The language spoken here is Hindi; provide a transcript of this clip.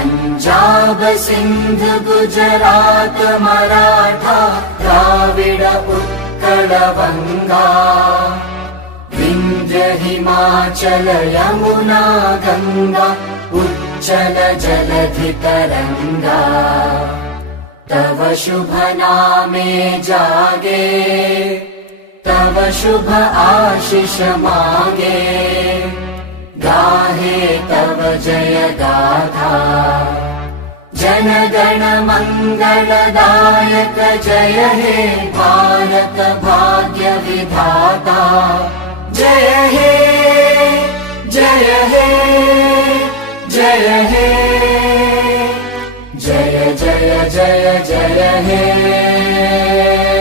पंजाब सिंध गुजरात मराठा द्राविड उत्कल वंगा विंध्य हिमाचल यमुना गंगा उच्चल जलधि तरंगा तव शुभ नामे जागे तव शुभ आशीष मागे गाहे तव जय गाथा जन गण मंगलदायक जय हे भारत भाग्य विधाता जय हे जय हे जय हे जय जय जय जय हे।